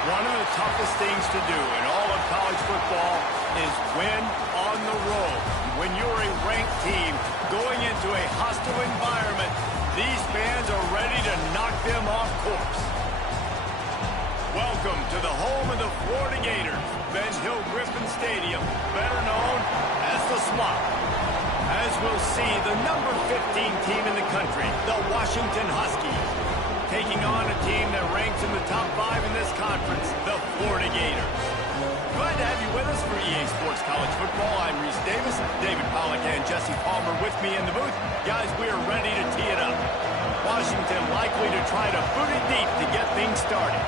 One of the toughest things to do in all of college football is win on the road. When you're a ranked team going into a hostile environment, these fans are ready to knock them off course. Welcome to the home of the Florida Gators, Ben Hill Griffin Stadium, better known as the Swamp. As we'll see, the number 15 team in the country, the Washington Huskies, taking on a team that ranks in the top 5 in this conference, the Florida Gators. Glad to have you with us for EA Sports College Football. I'm Reese Davis, David Pollack and Jesse Palmer with me in the booth. Guys, we are ready to tee it up. Washington likely to try to boot it deep to get things started.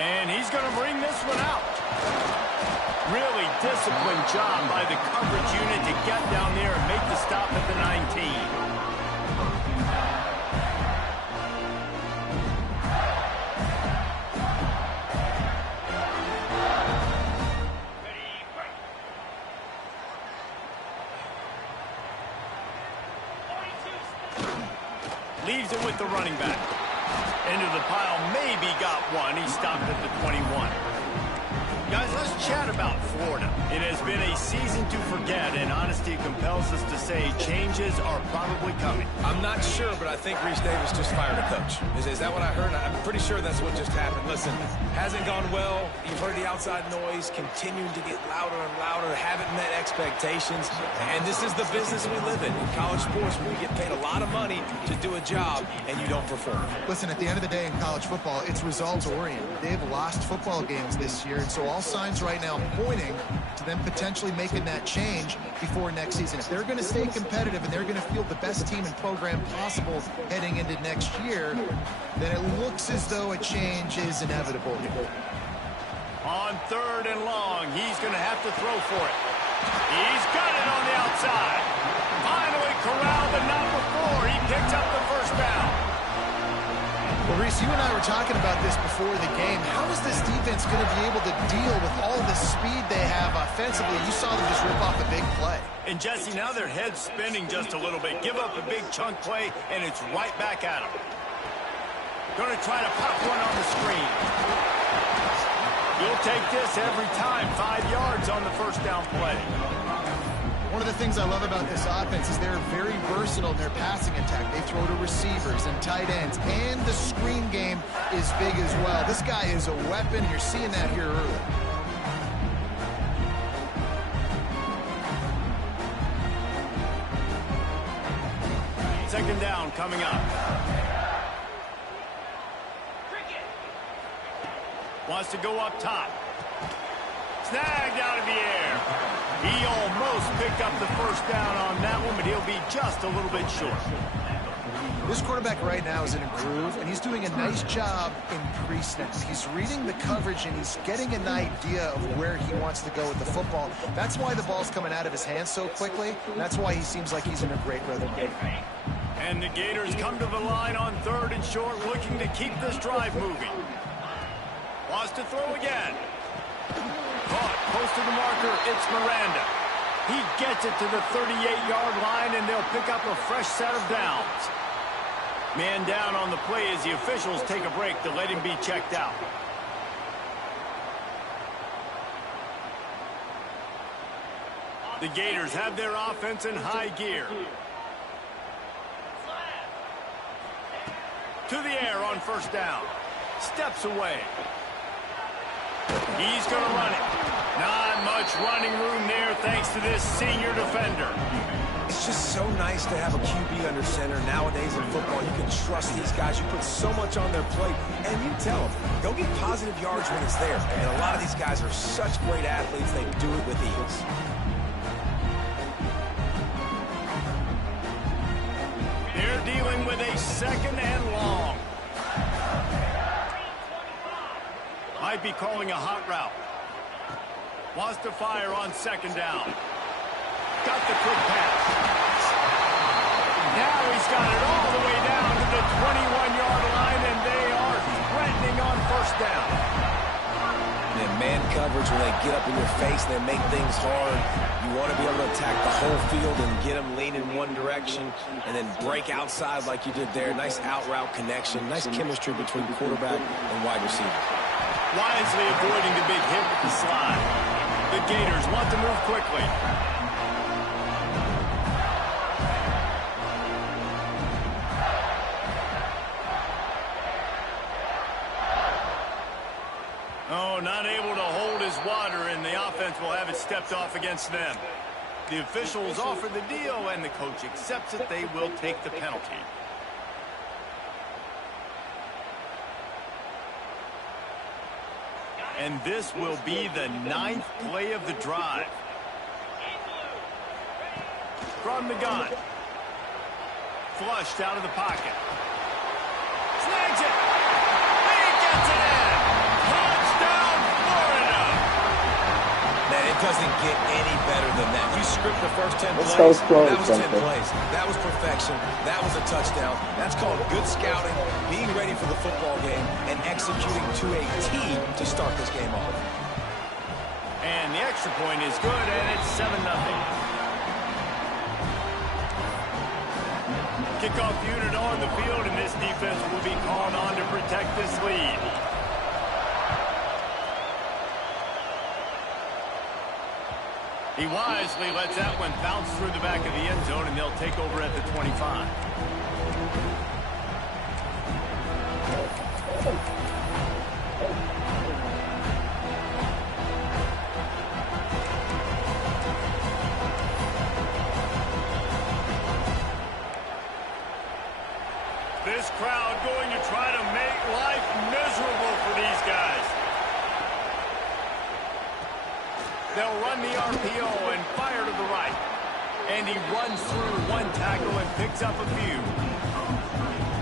And he's going to bring this one out. Really disciplined job by the coverage unit to get down there and make the stop at the 19. Leaves it with the running back. Into the pile, maybe got one. He stopped at the 21. Guys, let's chat about Florida. It has been a season to forget, and honesty compels us to say changes are probably coming. I'm not sure, but I think Reese Davis just fired a coach. Is that what I heard? I'm pretty sure that's what just happened. Listen, hasn't gone well. You've heard the outside noise continuing to get louder and louder. Haven't met expectations. And this is the business we live in. In college sports, we get paid a lot of money to do a job, and you don't perform. Listen, at the end of the day in college football, it's results-oriented. They've lost football games this year, and so all signs right now pointing to them potentially making that change before next season. If they're going to stay competitive and they're going to field the best team and program possible heading into next year, then it looks as though a change is inevitable here. On 3rd and long, he's going to have to throw for it. He's got it on the outside. Finally corralled, but not before. He picks up the first down. Well, Reese, you and I were talking about this before the game. How is this defense going to be able to deal with all the speed they have offensively? You saw them just rip off a big play. And, Jesse, now their head's spinning just a little bit. Give up a big chunk play, and it's right back at them. Going to try to pop one on the screen. You'll take this every time. 5 yards on the first down play. One of the things I love about this offense is they're very versatile in their passing attack. They throw to receivers and tight ends, and the screen game is big as well. This guy is a weapon. You're seeing that here early. Second down coming up. Wants to go up top. Snagged out of the air. He almost picked up the first down on that one, but he'll be just a little bit short. This quarterback right now is in a groove, and he's doing a nice job in pre-snap. He's reading the coverage, and he's getting an idea of where he wants to go with the football. That's why the ball's coming out of his hands so quickly. That's why he seems like he's in a great rhythm. And the Gators come to the line on 3rd and short, looking to keep this drive moving. Wants to throw again. Caught, close to the marker, it's Miranda. He gets it to the 38-yard line, and they'll pick up a fresh set of downs. Man down on the play as the officials take a break to let him be checked out. The Gators have their offense in high gear. To the air on first down. Steps away. He's going to run it. Not much running room there thanks to this senior defender. It's just so nice to have a QB under center. Nowadays in football, you can trust these guys. You put so much on their plate, and you tell them, go get positive yards when it's there. And a lot of these guys are such great athletes, they do it with ease. They're dealing with a 2nd and long. Might be calling a hot route. Wants to fire on 2nd down. Got the quick pass. Now he's got it all the way down to the 21-yard line, and they are threatening on first down. And man coverage, when they get up in your face and they make things hard, you want to be able to attack the whole field and get them leaning in one direction and then break outside like you did there. Nice out-route connection, nice chemistry between quarterback and wide receiver. Wisely avoiding the big hit with the slide. The Gators want to move quickly. Oh, not able to hold his water, and the offense will have it stepped off against them. The officials offer the deal, and the coach accepts it. They will take the penalty. And this will be the 9th play of the drive. From the gun. Flushed out of the pocket. Snags it. He gets it in. Touchdown, Florida. Man, it doesn't get any better than that. You script the first 10 plays. That was 10 plays. That was perfection. That was a touchdown. That's called good scouting, being ready for the football game, and executing to a T to start this game off. And the extra point is good, and it's 7-0. Kickoff unit on the field, and this defense will be called on to protect this lead. He wisely lets that one bounce through the back of the end zone, and they'll take over at the 25. This crowd going to try to make life miserable for these guys. They'll run the RPO and fire to the right. And he runs through one tackle and picks up a few.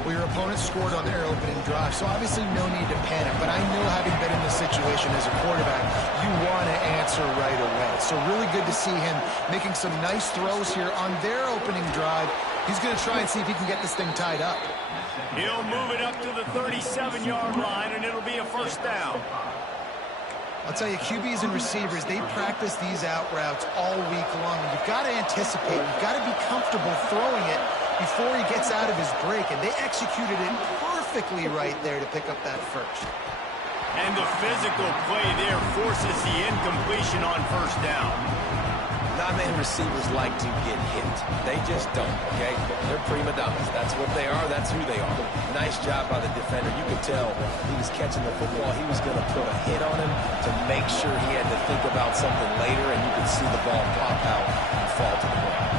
Well, your opponent scored on their opening drive, so obviously no need to panic. But I know, having been in this situation as a quarterback, you want to answer right away. So really good to see him making some nice throws here on their opening drive. He's going to try and see if he can get this thing tied up. He'll move it up to the 37-yard line, and it'll be a first down. I'll tell you, QBs and receivers, they practice these out routes all week long. You've got to anticipate. You've got to be comfortable throwing it before he gets out of his break, and they executed it perfectly right there to pick up that first. And the physical play there forces the incompletion on first down. Not many receivers like to get hit. They just don't, okay? They're prima donnas. That's what they are. That's who they are. Nice job by the defender. You could tell he was catching the football. He was going to put a hit on him to make sure he had to think about something later, and you could see the ball pop out and fall to the ground.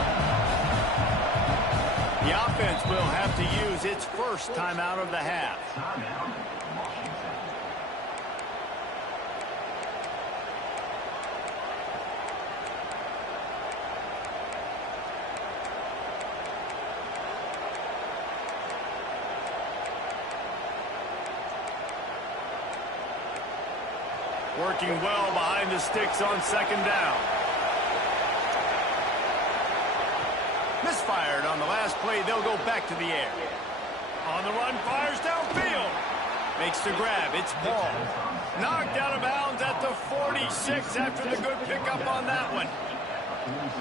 The offense will have to use its first timeout of the half. Working well behind the sticks on second down. Misfired on the last play. They'll go back to the air. On the run, fires downfield. Makes the grab. It's Paul. Knocked out of bounds at the 46 after the good pickup on that one.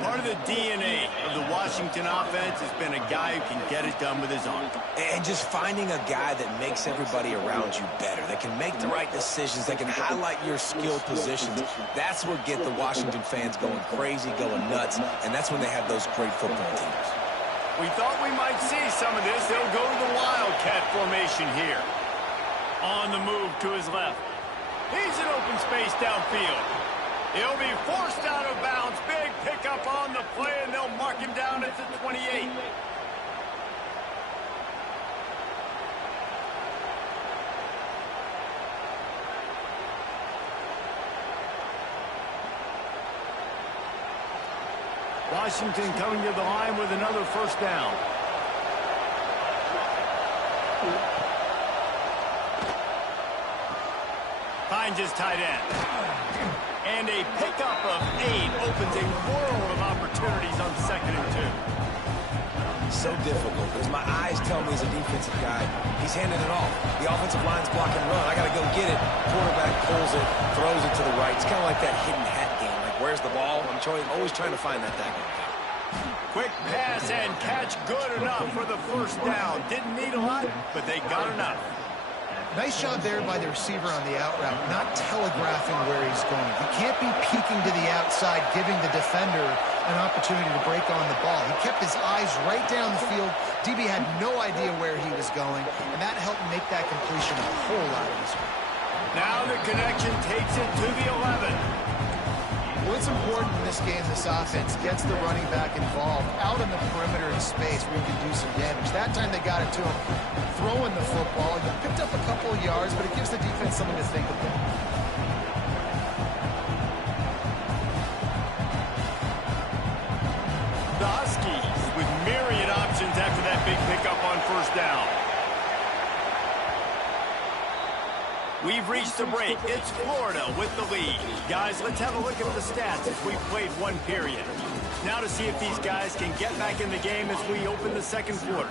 Part of the DNA of the Washington offense has been a guy who can get it done with his arm. And just finding a guy that makes everybody around you better, that can make the right decisions, that can highlight your skilled positions. That's what get the Washington fans going crazy, going nuts, and that's when they have those great football teams. We thought we might see some of this. They'll go to the Wildcat formation here. On the move to his left. He's in open space downfield. He'll be forced out of bounds. Big pickup on the play, and they'll mark him down at the 28. Washington coming to the line with another first down. Finds his tight end. And a pickup of 8 opens a world of opportunities on 2nd and 2. so difficult because my eyes tell me as a defensive guy, he's handing it off. The offensive line's blocking run. I got to go get it. Quarterback pulls it, throws it to the right. It's kind of like that hidden hat game. Like, where's the ball? I'm always trying to find that tackle. Quick pass and catch, good enough for the first down. Didn't need a lot, but they got enough. Nice job there by the receiver on the out route, not telegraphing where he's going. He can't be peeking to the outside, giving the defender an opportunity to break on the ball. He kept his eyes right down the field. DB had no idea where he was going, and that helped make that completion a whole lot easier. Now the connection takes it to the 11. Well, it's important in this game this offense gets the running back involved out in the perimeter in space where you can do some damage. That time they got it to him throwing the football. He picked up a couple of yards, but it gives the defense something to think about. The Huskies with myriad options after that big pickup on first down. We've reached the break. It's Florida with the lead. Guys, let's have a look at the stats as we've played one period. Now to see if these guys can get back in the game as we open the second quarter.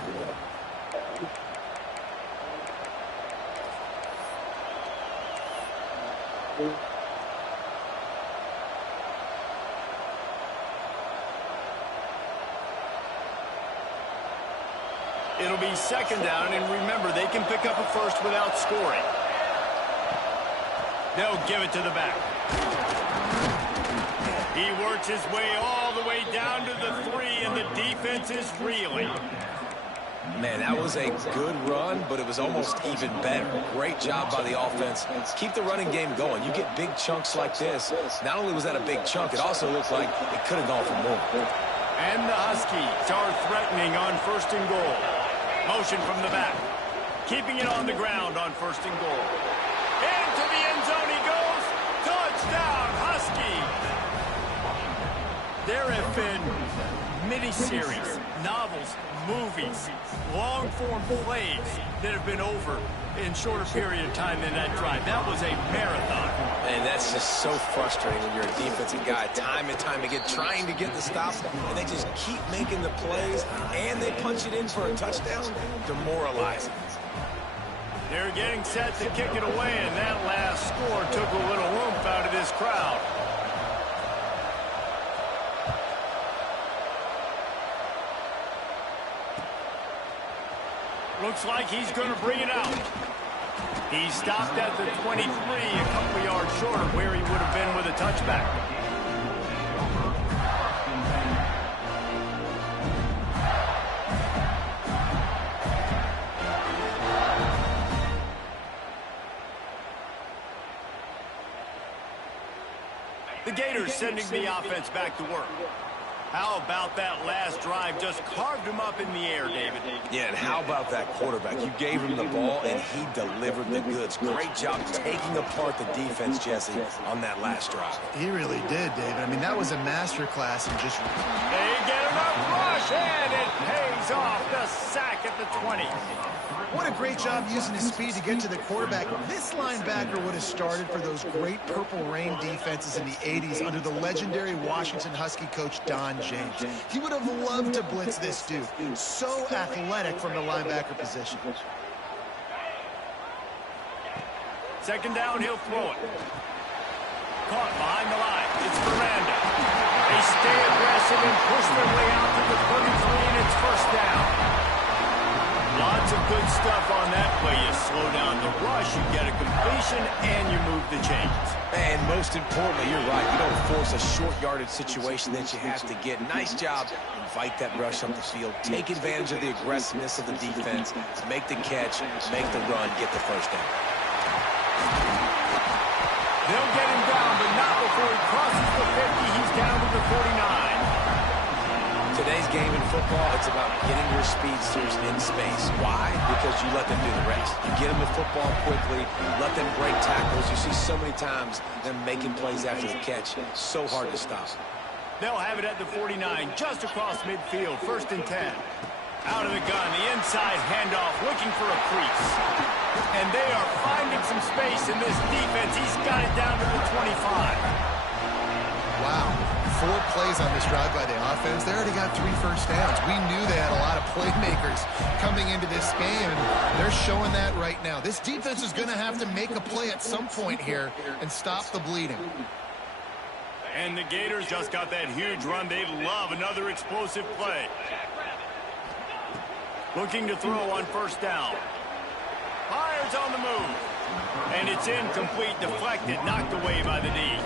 It'll be second down, and remember, they can pick up a first without scoring. They'll give it to the back. He works his way all the way down to the 3, and the defense is reeling. Man, that was a good run, but it was almost even better. Great job by the offense. Keep the running game going. You get big chunks like this. Not only was that a big chunk, it also looked like it could have gone for more. And the Huskies are threatening on first and goal. Motion from the back. Keeping it on the ground on first and goal. Into the end zone he goes. Touchdown, Huskies. There have been miniseries, novels, movies, long-form plays that have been over in shorter period of time than that drive. That was a marathon. And that's just so frustrating when you're a defensive guy, time and time again, trying to get the stop, and they just keep making the plays, and they punch it in for a touchdown. Demoralizing. They're getting set to kick it away, and that last score took a little oomph out of this crowd. Looks like he's going to bring it out. He stopped at the 23, a couple of yards short of where he would have been with a touchback. The Gators sending the offense back to work. How about that last drive? Just carved him up in the air, David. Yeah, and how about that quarterback? You gave him the ball, and he delivered the goods. Great job taking apart the defense, Jesse, on that last drive. He really did, David. I mean, that was a masterclass in just... They get enough rush, and it pays off. The sack at the 20. What a great job using his speed to get to the quarterback. This linebacker would have started for those great Purple Rain defenses in the 80s under the legendary Washington Husky coach Don James. He would have loved to blitz this dude. So athletic from the linebacker position. Second down, he'll throw it. Caught behind the line. It's Miranda. They stay aggressive and push their way out to the 33, and it's first down. Lots of good stuff on that play. You slow down the rush, you get a completion, and you move the chains. And most importantly, you're right. You don't force a short yardage situation that you have to get. Nice job. Invite that rush up the field. Take advantage of the aggressiveness of the defense. Make the catch, make the run, get the first down. They'll get him down, but not before he crosses the 50. He's down to the 49. Today's game in football, it's about getting your speedsters in space. Why? Because you let them do the rest. You get them the football quickly, let them break tackles. You see so many times them making plays after the catch. So hard to stop. They'll have it at the 49, just across midfield, first and 10. Out of the gun, the inside handoff, looking for a crease. And they are finding some space in this defense. He's got it down to the 25. Wow. 4 plays on this drive by the offense. They already got 3 first downs. We knew they had a lot of playmakers coming into this game, and they're showing that right now. This defense is going to have to make a play at some point here and stop the bleeding. And the Gators just got that huge run. They love another explosive play. Looking to throw on first down. Fires on the move. And it's incomplete, deflected, knocked away by the D.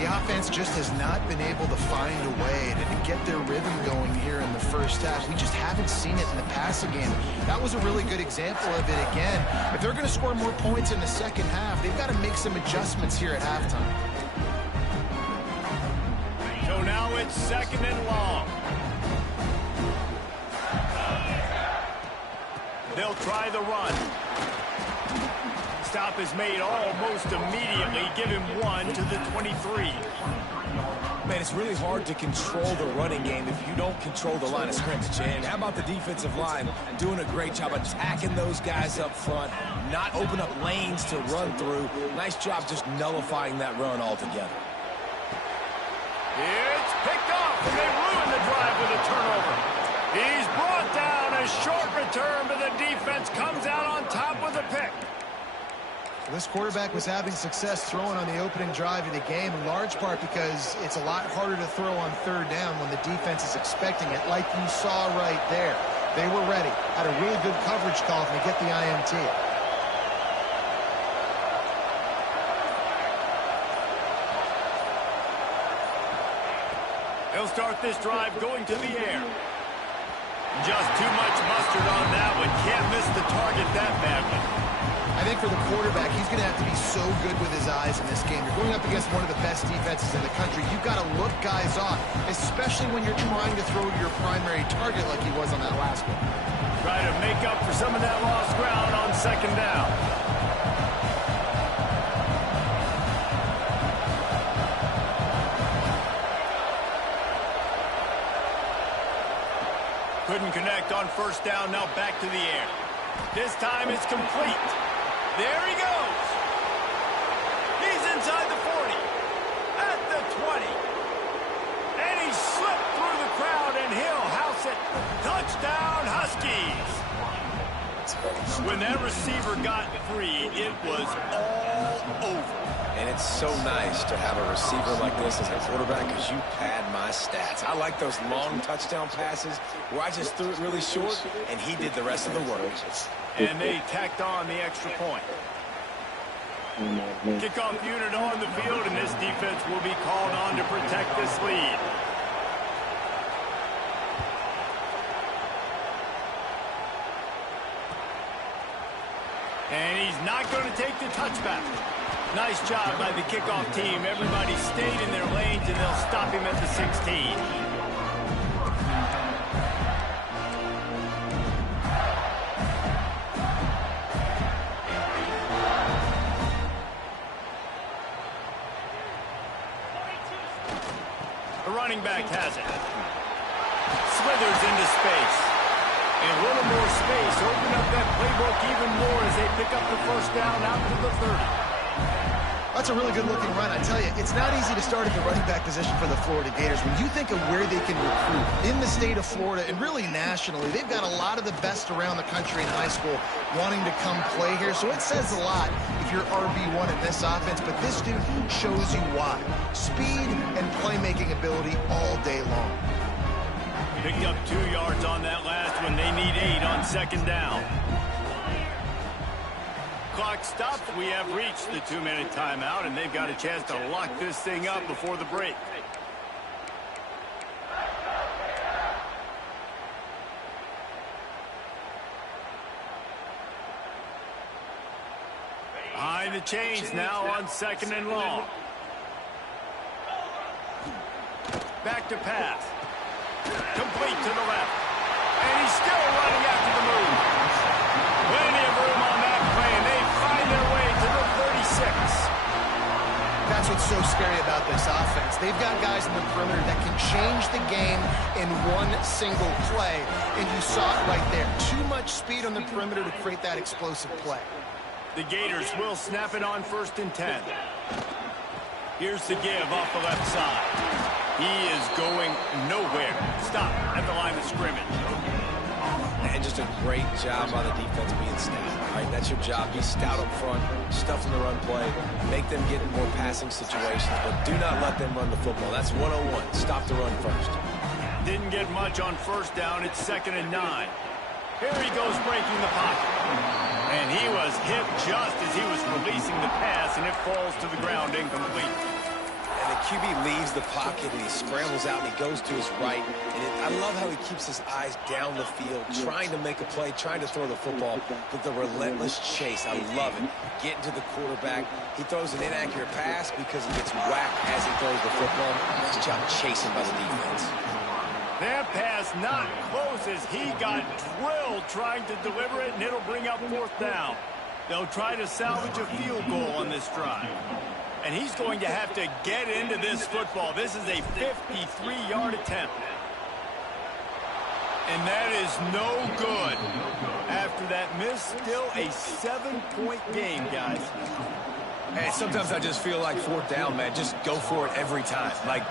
The offense just has not been able to find a way to get their rhythm going here in the first half. We just haven't seen it in the passing game. That was a really good example of it again. If they're going to score more points in the second half, they've got to make some adjustments here at halftime. So now it's 2nd and long. They'll try the run. Stop is made almost immediately. Give him 1 to the 23. Man, it's really hard to control the running game if you don't control the line of scrimmage. And how about the defensive line doing a great job attacking those guys up front, not open up lanes to run through. Nice job just nullifying that run altogether. It's picked off, and they ruin the drive with a turnover. He's brought down. A short return, but the defense comes out on top with a pick. This quarterback was having success throwing on the opening drive of the game, in large part because it's a lot harder to throw on 3rd down when the defense is expecting it, like you saw right there. They were ready. Had a really good coverage call to get the INT. He'll start this drive going to the air. Just too much mustard on that one. Can't miss the target that badly. I think for the quarterback, he's going to have to be so good with his eyes in this game. You're going up against one of the best defenses in the country. You've got to look guys off, especially when you're trying to throw to your primary target like he was on that last one. Try to make up for some of that lost ground on 2nd down. Couldn't connect on first down. Now back to the air. This time it's complete. There he goes. He's inside the 40. At the 20. And he slipped through the crowd, and he'll house it. Touchdown, Huskies. When that receiver got free, it was all over. And it's so nice to have a receiver like this as a quarterback because you pad my stats. I like those long touchdown passes where I just threw it really short, and he did the rest of the work. And they tacked on the extra point. Kickoff unit on the field, and this defense will be called on to protect this lead. And he's not going to take the touchback. Nice job by the kickoff team. Everybody stayed in their lanes, and they'll stop him at the 16. The running back has it. Slithers into space. And a little more space. Open up that playbook even more as they pick up the first down out to the 30. That's a really good-looking run. I tell you, it's not easy to start at the running back position for the Florida Gators. When you think of where they can recruit in the state of Florida and really nationally, they've got a lot of the best around the country in high school wanting to come play here. So it says a lot if you're RB1 in this offense, but this dude shows you why. Speed and playmaking ability all day long. Picked up 2 yards on that last one. They need 8 on 2nd down. Clock stopped. We have reached the 2-minute timeout, and they've got a chance to lock this thing up before the break. Behind the chains now on 2nd and long. Back to pass. Complete to the left. And he's still running after the move. Plenty of room on that play, and they find their way to the 36. That's what's so scary about this offense. They've got guys in the perimeter that can change the game in one single play, and you saw it right there. Too much speed on the perimeter to create that explosive play. The Gators will snap it on 1st and 10. Here's the give off the left side. He is going nowhere. Stop at the line of scrimmage. And just a great job by the defense being stout. All right, that's your job. Be stout up front, stuff in the run play, make them get in more passing situations, but do not let them run the football. That's 101. Stop the run first. Didn't get much on first down. It's 2nd and 9. Here he goes breaking the pocket. And he was hit just as he was releasing the pass, and it falls to the ground incomplete. And the QB leaves the pocket, and he scrambles out, and he goes to his right. And I love how he keeps his eyes down the field, trying to make a play, trying to throw the football, but the relentless chase, I love it. Getting to the quarterback. He throws an inaccurate pass because he gets whacked as he throws the football. Nice job chasing by the defense. That pass not close as he got drilled trying to deliver it, and it'll bring up 4th down. They'll try to salvage a field goal on this drive. And he's going to have to get into this football. This is a 53-yard attempt. And that is no good. After that miss, still a 7-point game, guys. Hey, sometimes I just feel like 4th down, man. Just go for it every time. Like,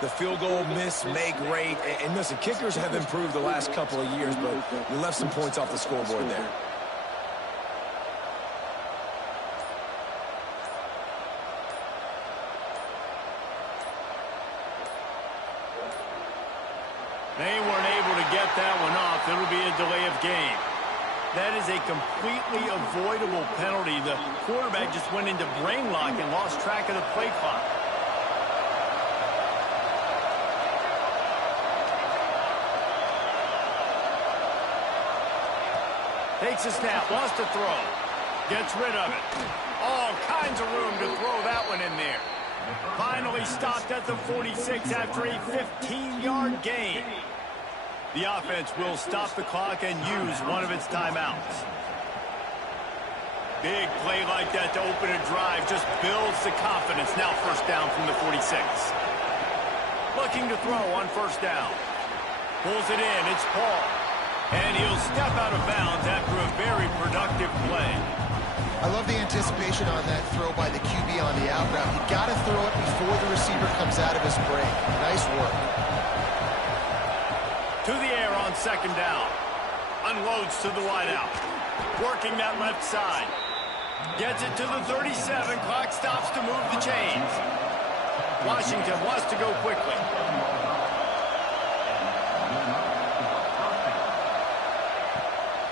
the field goal miss, make great. And listen, kickers have improved the last couple of years, but you left some points off the scoreboard there. They weren't able to get that one off. It'll be a delay of game. That is a completely avoidable penalty. The quarterback just went into brain lock and lost track of the play clock. Takes a snap, wants to throw. Gets rid of it. All kinds of room to throw that one in there. Finally stopped at the 46 after a 15-yard gain. The offense will stop the clock and use one of its timeouts. Big play like that to open a drive just builds the confidence. Now 1st down from the 46. Looking to throw on 1st down. Pulls it in. It's Paul. And he'll step out of bounds after a very productive play. I love the anticipation on that throw by the QB on the out route. You got to throw it before the receiver comes out of his break. Nice work. To the air on 2nd down. Unloads to the wideout. Working that left side. Gets it to the 37. Clock stops to move the chains. Washington wants to go quickly.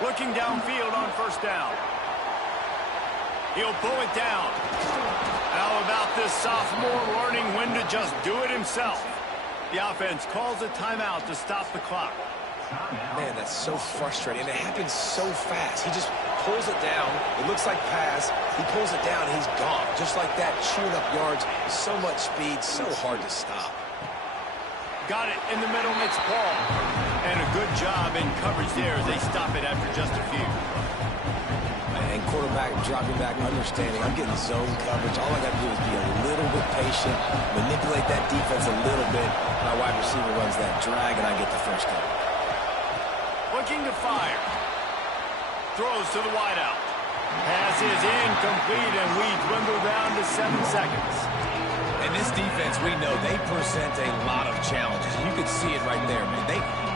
Looking downfield on 1st down. He'll pull it down. How about this sophomore learning when to just do it himself? The offense calls a timeout to stop the clock. Man, that's so frustrating. And it happens so fast. He just pulls it down. It looks like pass. He pulls it down, and he's gone. Just like that, chewing up yards. So much speed, so hard to stop. Got it in the middle, and it's Paul. And a good job in coverage there as they stop it after just a few. And quarterback dropping back, understanding. I'm getting zone coverage. All I got to do is be a little bit patient, manipulate that defense a little bit. My wide receiver runs that drag, and I get the 1st down. Looking to fire. Throws to the wideout. Pass is incomplete, and we dwindle down to 7 seconds. And this defense, we know, they present a lot of challenges. You can see it right there, man.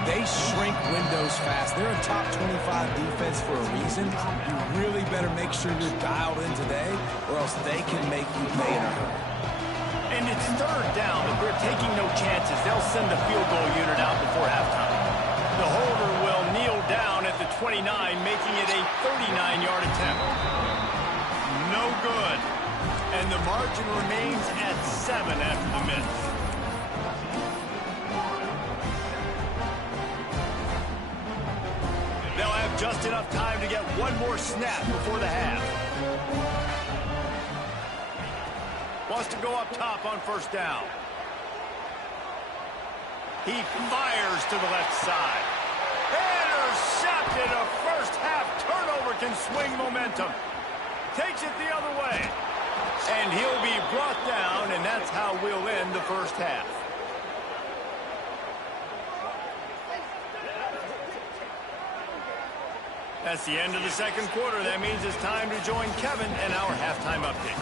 They shrink windows fast. They're a top 25 defense for a reason. You really better make sure you're dialed in today, or else they can make you pay in a hurry. And it's 3rd down, but they're taking no chances. They'll send the field goal unit out before halftime. The holder will kneel down at the 29, making it a 39-yard attempt. No good. And the margin remains at 7 after the miss. They'll have just enough time to get one more snap before the half. Wants to go up top on 1st down. He fires to the left side. Intercepted. A first-half turnover can swing momentum. Takes it the other way. And he'll be brought down, and that's how we'll end the 1st half. That's the end of the 2nd quarter. That means it's time to join Kevin and our halftime update.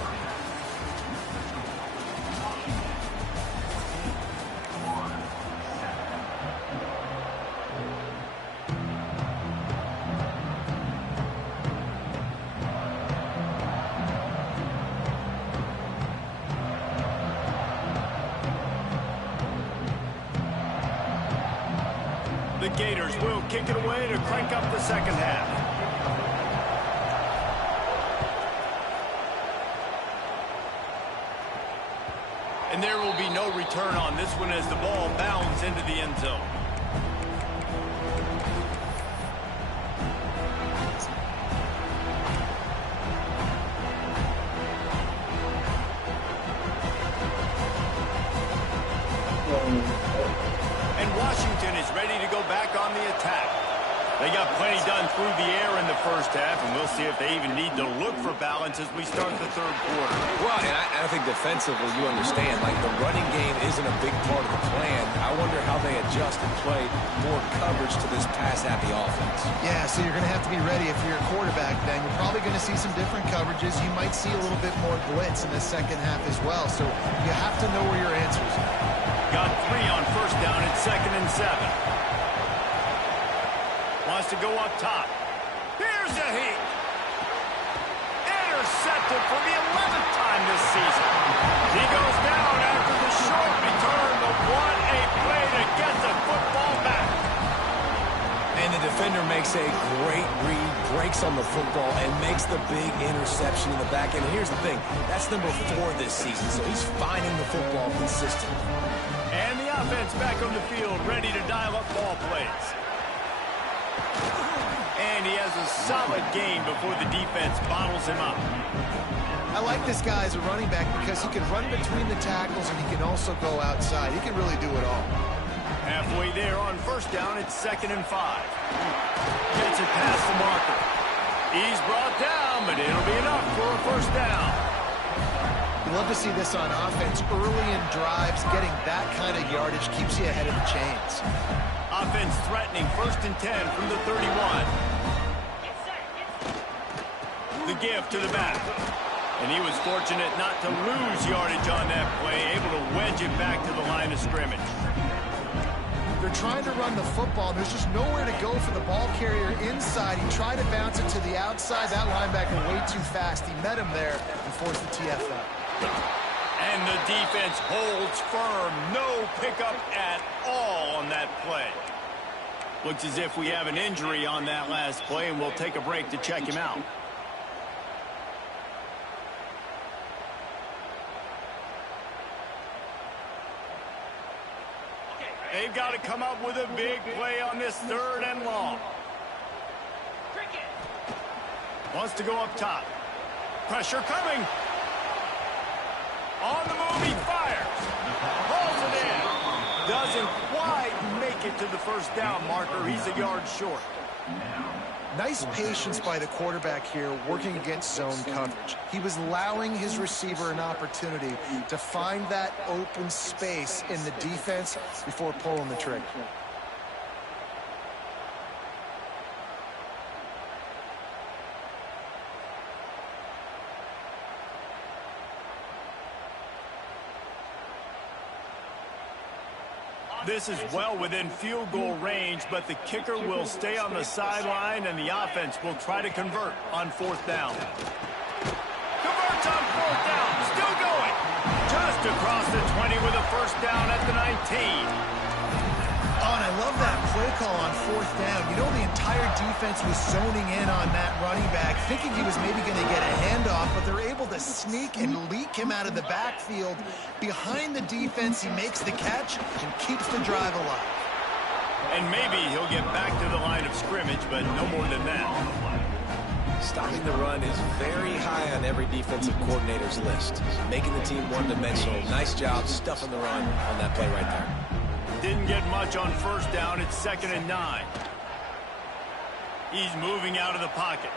the Gators will kick it away to crank up the second half. And there will be no return on this one as the ball bounds into the end zone. And Washington is ready to go back on the attack. They got plenty done through the air in the first half, and we'll see if they even need to look for balance as we start the third quarter. Well, and I think defensively, you understand, like the running game isn't a big part of the plan. I wonder how they adjust and play more coverage to this pass-happy offense. Yeah, so you're going to have to be ready if you're a quarterback then. You're probably going to see some different coverages. You might see a little bit more blitz in the second half as well, so you have to know where your answers are. Got 3 on first down at 2nd and 7. Wants to go up top. Here's a heat. Intercepted for the 11th time this season. He goes down after the short return, but what a play to get the football back. And the defender makes a great read, breaks on the football, and makes the big interception in the back end. And here's the thing, that's number 4 this season, so he's finding the football consistently. And the offense back on the field, ready to dial up ball plays. And he has a solid game before the defense bottles him up. I like this guy as a running back because he can run between the tackles and he can also go outside. He can really do it all. Halfway there on first down, it's 2nd and 5. Gets it past the marker. He's brought down, but it'll be enough for a first down. You love to see this on offense. Early in drives, getting that kind of yardage keeps you ahead of the chains. Offense threatening 1st and 10 from the 31. The give to the back. And he was fortunate not to lose yardage on that play, able to wedge it back to the line of scrimmage. They're trying to run the football. There's just nowhere to go for the ball carrier inside. He tried to bounce it to the outside. That linebacker way too fast. He met him there and forced the TFL. And the defense holds firm. No pickup at all on that play. Looks as if we have an injury on that last play, and we'll take a break to check him out. They've got to come up with a big play on this 3rd and long. Wants to go up top. Pressure coming. On the move, he fires. Pulls it in. Doesn't quite make it to the first down marker. He's a yard short. Nice patience by the quarterback here working against zone coverage. He was allowing his receiver an opportunity to find that open space in the defense before pulling the trigger. This is well within field goal range, but the kicker will stay on the sideline, and the offense will try to convert on 4th down. Converts on 4th down, still going. Just across the 20 with a first down at the 19. Oh, and I love that play call on 4th down. You know, the entire defense was zoning in on that running back, thinking he was maybe going to get a handoff, but they're able to sneak and leak him out of the backfield. Behind the defense, he makes the catch and keeps the drive alive. And maybe he'll get back to the line of scrimmage, but no more than that. Stopping the run is very high on every defensive coordinator's list. Making the team one-dimensional. Nice job stuffing the run on that play right there. Didn't get much on first down. It's 2nd and 9. He's moving out of the pocket.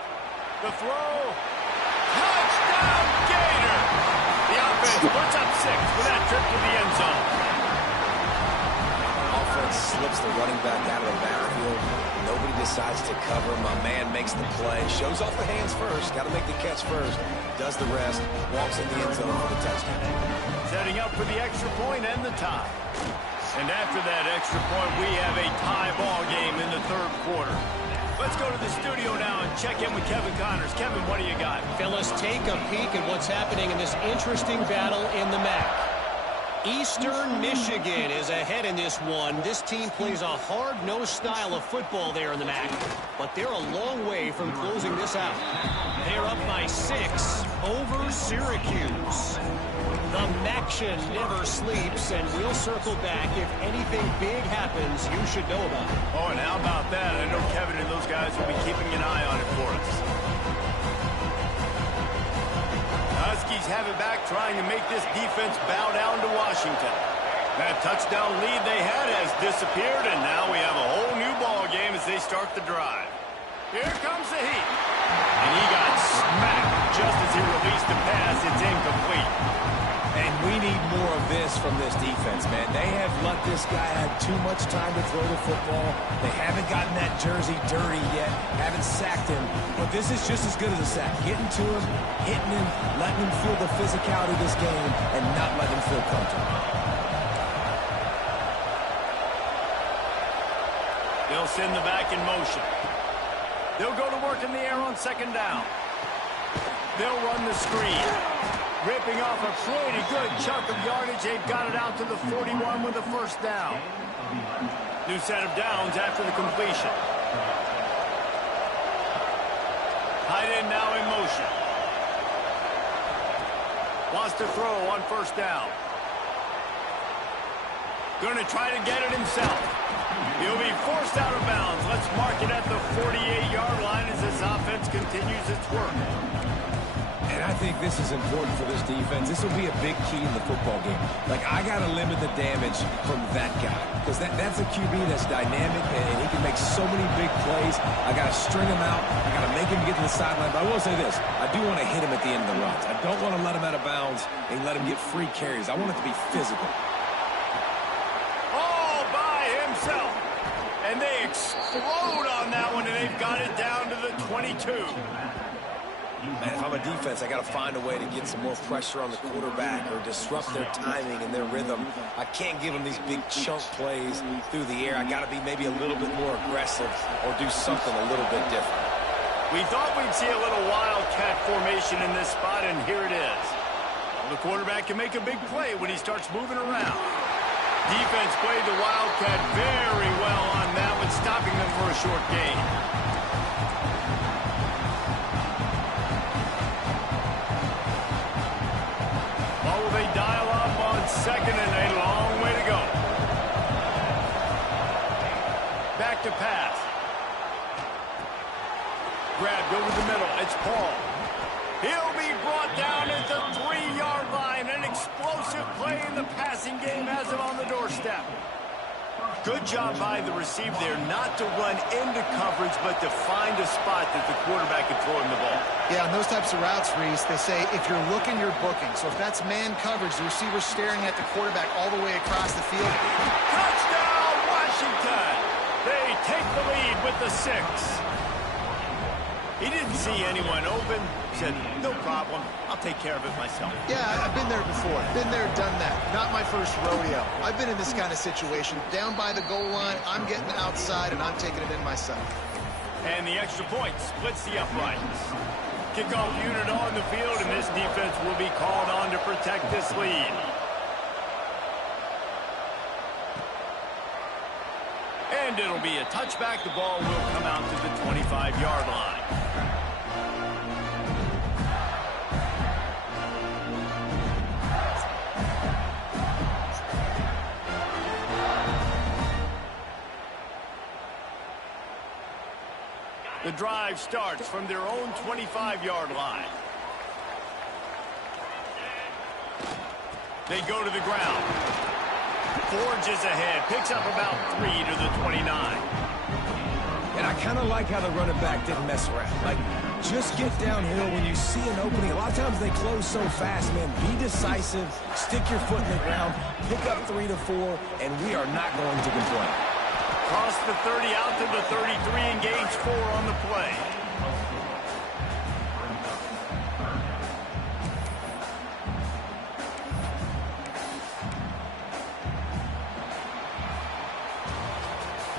The throw. Touchdown, Gator! The offense puts up 6 with that trip to the end zone. Offense slips the running back out of the backfield. Nobody decides to cover. My man makes the play. Shows off the hands first. Got to make the catch first. Does the rest. Walks in the end zone for the touchdown. Setting up for the extra point and the tie. And after that extra point, we have a tie ball game in the 3rd quarter. Let's go to the studio now and check in with Kevin Connors. Kevin, what do you got? Fellas, take a peek at what's happening in this interesting battle in the MAC. Eastern Michigan is ahead in this one. This team plays a hard-nosed style of football there in the MAC, but they're a long way from closing this out. They're up by 6 over Syracuse. The Maction never sleeps, and we'll circle back if anything big happens you should know about. Oh, and how about that? I know Kevin and those guys will be keeping an eye on it for us. Huskies have it back, trying to make this defense bow down to Washington. That touchdown lead they had has disappeared, and now we have a whole new ball game as they start the drive. Here comes the heat. And he got smacked just as he released the pass. It's incomplete. And we need more of this from this defense, man. They have let this guy have too much time to throw the football. They haven't gotten that jersey dirty yet, haven't sacked him. But this is just as good as a sack. Getting to him, hitting him, letting him feel the physicality of this game, and not letting him feel comfortable. They'll send the back in motion. They'll go to work in the air on second down. They'll run the screen. Ripping off a pretty good chunk of yardage. They've got it out to the 41 with a first down. New set of downs after the completion. Tight end now in motion. Wants to throw on first down. Going to try to get it himself. He'll be forced out of bounds. Let's mark it at the 48-yard line as this offense continues its work. And I think this is important for this defense. This will be a big key in the football game. Like, I got to limit the damage from that guy. Because that's a QB that's dynamic, and he can make so many big plays. I got to string him out. I got to make him get to the sideline. But I will say this. I do want to hit him at the end of the runs. I don't want to let him out of bounds and let him get free carries. I want it to be physical. All by himself. And they explode on that one, and they've got it down to the 22. Man, if I'm a defense, I got to find a way to get some more pressure on the quarterback or disrupt their timing and their rhythm. I can't give them these big chunk plays through the air. I got to be maybe a little bit more aggressive or do something a little bit different. We thought we'd see a little wildcat formation in this spot, and here it is. The quarterback can make a big play when he starts moving around. Defense played the wildcat very well on that one, stopping them for a short gain. They dial up on second and a long way to go. Back to pass. Grabbed over the middle. It's Paul. He'll be brought down at the 3-yard line. An explosive play in the passing game has him on the doorstep. Good job by the receiver there not to run into coverage, but to find a spot that the quarterback can throw him the ball. Yeah, on those types of routes, Reese, they say if you're looking, you're booking. So if that's man coverage, the receiver's staring at the quarterback all the way across the field. Touchdown, Washington! They take the lead with the 6. He didn't see anyone open. Said, no problem. I'll take care of it myself. Yeah, I've been there before. Been there, done that. Not my first rodeo. I've been in this kind of situation. Down by the goal line, I'm getting outside, and I'm taking it in myself. And the extra point splits the uprights. Kickoff unit on the field, and this defense will be called on to protect this lead. And it'll be a touchback. The ball will come out to the 25-yard line. The drive starts from their own 25-yard line. They go to the ground. Forges ahead, picks up about 3 to the 29. And I kind of like how the running back didn't mess around. Like, just get downhill when you see an opening. A lot of times they close so fast, man. Be decisive, stick your foot in the ground, pick up 3 to 4, and we are not going to complain. Cross the 30 out to the 33 and gains 4 on the play.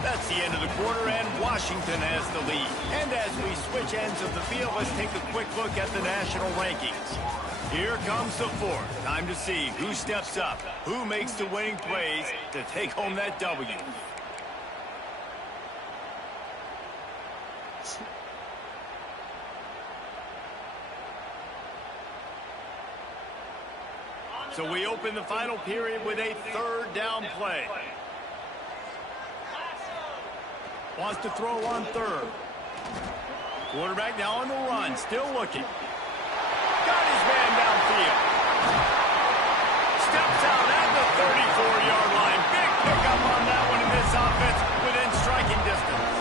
That's It's the end of the quarter, and Washington has the lead. And as we switch ends of the field, let's take a quick look at the national rankings. Here comes the fourth. Time to see who steps up, who makes the winning plays to take home that W. So we open the final period with a third down play. Wants to throw on third. Quarterback now on the run, still looking. Got his man downfield. Steps out at the 34-yard line. Big pickup on that one in this offense within striking distance.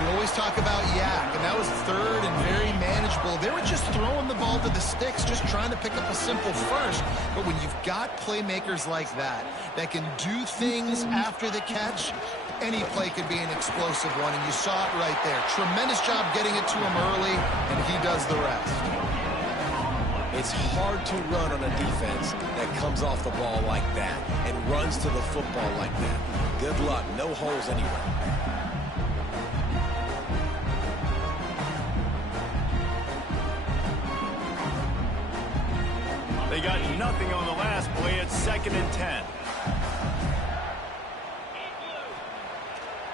We always talk about yak, and that was third and very manageable. They were just throwing the ball to the sticks, just trying to pick up a simple first. But when you've got playmakers like that can do things after the catch, any play could be an explosive one, and you saw it right there. Tremendous job getting it to him early, and he does the rest. It's hard to run on a defense that comes off the ball like that and runs to the football like that. Good luck. No holes anywhere. They got nothing on the last play. It's 2nd and 10.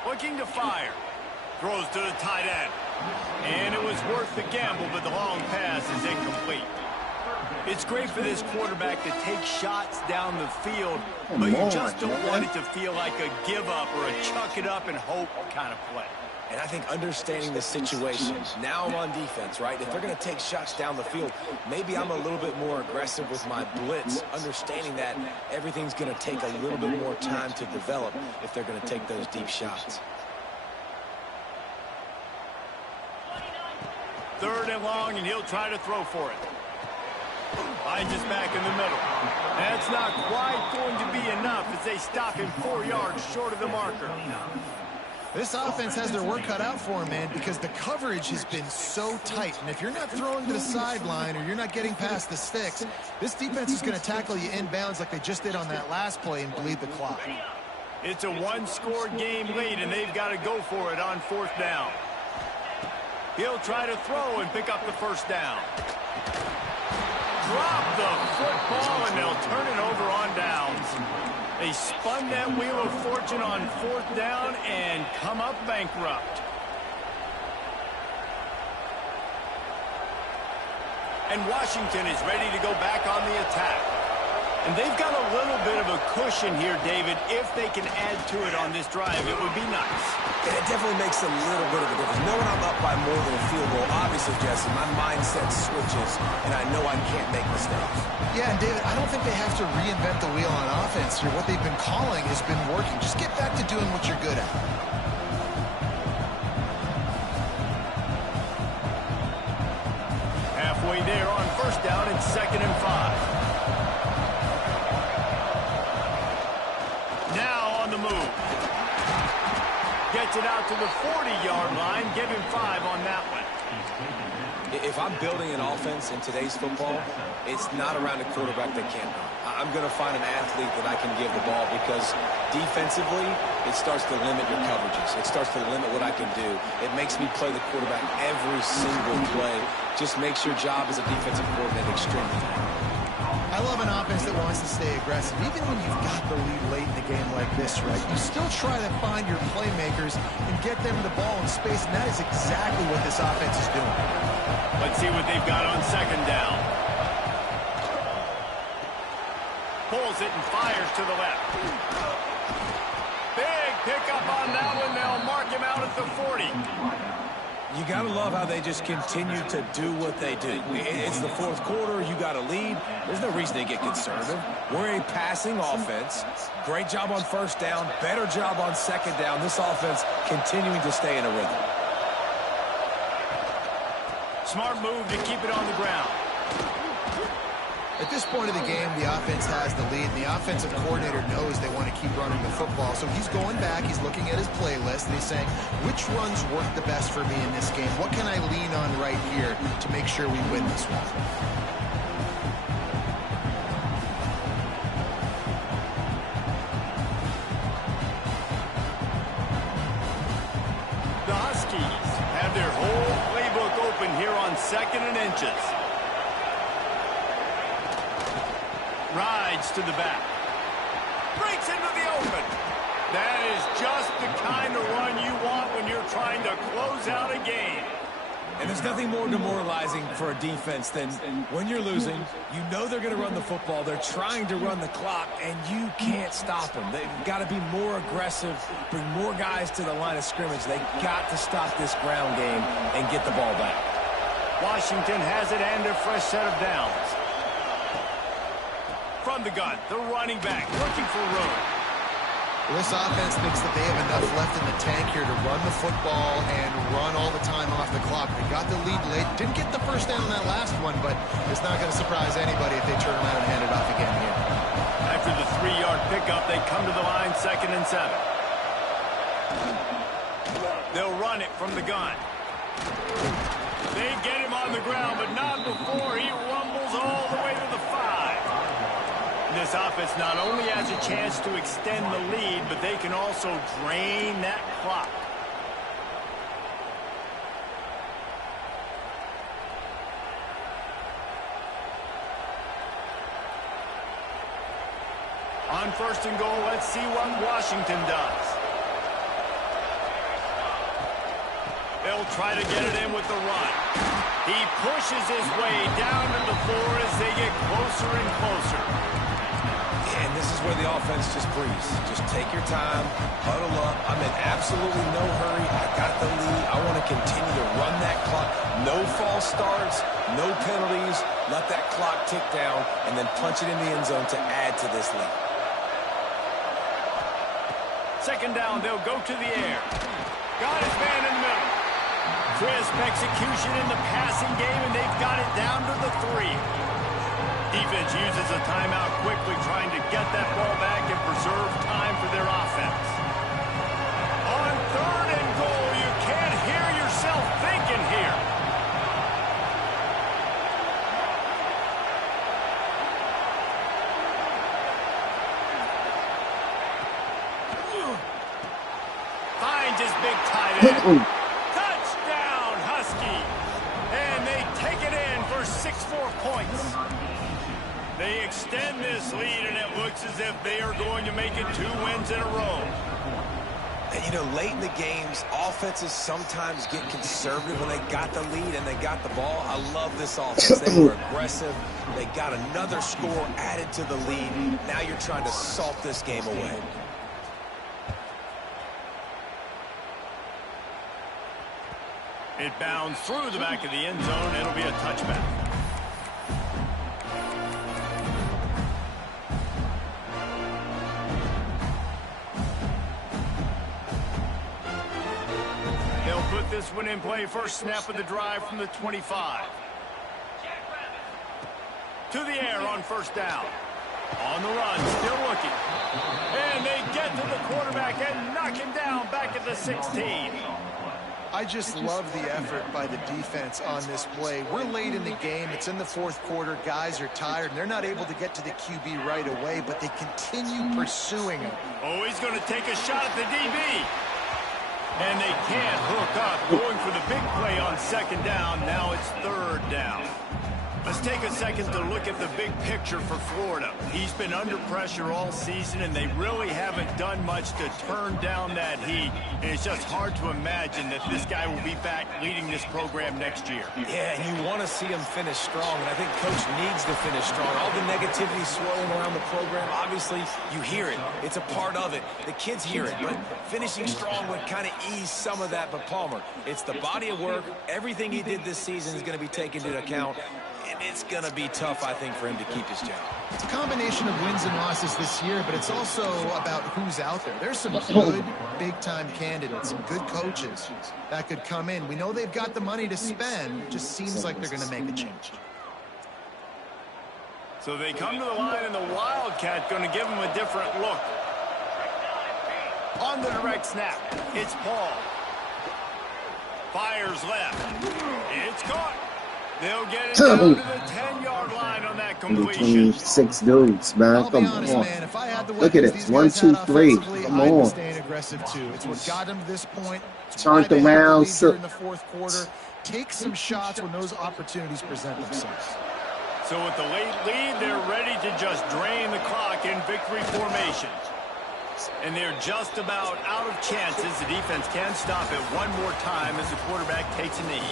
Looking to fire. Throws to the tight end. And it was worth the gamble, but the long pass is incomplete. It's great for this quarterback to take shots down the field, but you just don't want it to feel like a give-up or a chuck-it-up and hope kind of play. And I think understanding the situation, now I'm on defense, right? If they're going to take shots down the field, maybe I'm a little bit more aggressive with my blitz, understanding that everything's going to take a little bit more time to develop if they're going to take those deep shots. 3rd and long, and he'll try to throw for it. Finds his back in the middle. That's not quite going to be enough as they stop him 4 yards short of the marker. This offense has their work cut out for them, man, because the coverage has been so tight. And if you're not throwing to the sideline or you're not getting past the sticks, this defense is going to tackle you inbounds like they just did on that last play and bleed the clock. It's a one-score game lead, and they've got to go for it on 4th down. He'll try to throw and pick up the 1st down. Drop the football, and they'll turn it over on downs. They spun that wheel of fortune on 4th down and come up bankrupt. And Washington is ready to go back on the attack. And they've got a little bit of a cushion here, David. If they can add to it on this drive, it would be nice. And it definitely makes a little bit of a difference. Knowing I'm up by more than a field goal, obviously, Jesse, my mindset switches, and I know I can't make mistakes. Yeah, and David, I don't think they have to reinvent the wheel on offense here. What they've been calling has been working. Just get back to doing what you're good at. Halfway there on 1st down and 2nd and 5. Now on the move. Gets it out to the 40-yard line. Give him 5 on that one. If I'm building an offense in today's football, it's not around a quarterback that can't run. I'm going to find an athlete that I can give the ball because defensively, it starts to limit your coverages. It starts to limit what I can do. It makes me play the quarterback every single play. Just makes your job as a defensive coordinator extremely hard. I love an offense that wants to stay aggressive. Even when you've got the lead late in the game like this, right, you still try to find your playmakers and get them the ball in space, and that is exactly what this offense is doing. Let's see what they've got on 2nd down. Pulls it and fires to the left. Big pickup on that one. They'll mark him out at the 40. You got to love how they just continue to do what they do. It's the 4th quarter. You got a lead. There's no reason to get conservative. We're a passing offense. Great job on 1st down. Better job on 2nd down. This offense continuing to stay in a rhythm. Smart move to keep it on the ground. At this point of the game, the offense has the lead, and the offensive coordinator knows they want to keep running the football. So he's going back, he's looking at his playlist, and he's saying, which runs work the best for me in this game? What can I lean on right here to make sure we win this one? Huskies have their whole playbook open here on 2nd and inches. Rides to the back. Breaks into the open. That is just the kind of run you want when you're trying to close out a game. And there's nothing more demoralizing for a defense than when you're losing, you know they're going to run the football, they're trying to run the clock, and you can't stop them. They've got to be more aggressive, bring more guys to the line of scrimmage. They've got to stop this ground game and get the ball back. Washington has it and a fresh set of downs. From the gun, the running back looking for room. Well, this offense thinks that they have enough left in the tank here to run the football and run all the time off the clock. They got the lead late. Didn't get the first down on that last one, but it's not going to surprise anybody if they turn around and hand it off again here. After the 3-yard pickup, they come to the line 2nd and 7. They'll run it from the gun. They get him on the ground, but not before he rumbles all the way to the 5. This offense not only has a chance to extend the lead, but they can also drain that clock. On 1st and goal, let's see what Washington does. They'll try to get it in with the run. He pushes his way down to the 4 as they get closer and closer. And this is where the offense just breathes. Just take your time, huddle up. I'm in absolutely no hurry. I got the lead. I want to continue to run that clock. No false starts, no penalties. Let that clock tick down and then punch it in the end zone to add to this lead. 2nd down, they'll go to the air. Got his man in the middle. Crisp execution in the passing game, and they've got it down to the 3. Defense uses a timeout quickly, trying to get that ball back and preserve time for their offense. On 3rd and goal, you can't hear yourself thinking here. Finds his big tight end. Touchdown, Husky. And they take it in for 6 more points. They extend this lead, and it looks as if they are going to make it 2 wins in a row. And, you know, late in the games, offenses sometimes get conservative when they got the lead and they got the ball. I love this offense. They were aggressive. They got another score added to the lead. Now you're trying to salt this game away. It bounds through the back of the end zone. It'll be a touchback. Put this one in play. First snap of the drive from the 25. To the air on 1st down. On the run, still looking. And they get to the quarterback and knock him down back at the 16. I just love the effort by the defense on this play. We're late in the game. It's in the 4th quarter. Guys are tired, and they're not able to get to the QB right away, but they continue pursuing him. Oh, he's going to take a shot at the DB. And they can't hook up, going for the big play on 2nd down. Now it's 3rd down. Let's take a second to look at the big picture for Florida. He's been under pressure all season, and they really haven't done much to turn down that heat. And it's just hard to imagine that this guy will be back leading this program next year. Yeah, and you want to see him finish strong, and I think Coach needs to finish strong. All the negativity swirling around the program, obviously, you hear it. It's a part of it. The kids hear it, but finishing strong would kind of ease some of that. But Palmer, it's the body of work. Everything he did this season is going to be taken into account. And it's going to be tough, I think, for him to keep his job. It's a combination of wins and losses this year, but it's also about who's out there. There's some good, big-time candidates, some good coaches that could come in. We know they've got the money to spend. It just seems like they're going to make a change. So they come to the line, and the Wildcat going to give them a different look. On the direct snap, it's Paul. Fires left. It's caught. They'll get it down to the 10-yard line on that completion. 26 dudes, man. Come on. Man, if I had the Look at it. these 1, guys 2, had 3. offensively, Come I'd be on. staying aggressive too. It's what got them to this point. It's Turned why they had the around, lead so- in the fourth quarter. Take some shots when those opportunities present themselves. So with the late lead, they're ready to just drain the clock in victory formation. And they're just about out of chances. The defense can stop it one more time as the quarterback takes a knee.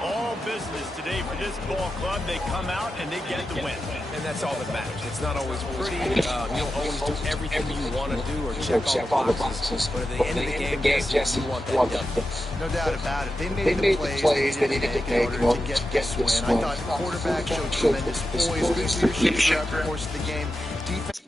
All business today for this ball club. They come out and they get the win. And that's all that matters. It's not always pretty. You don't always do everything you want to do or check all the boxes. But at the end of the game, Jesse, you want that done. No doubt about it. They made the plays they needed to make in order to get this win. I thought the quarterback showed tremendous poise, good leadership throughout the course of the game. Defense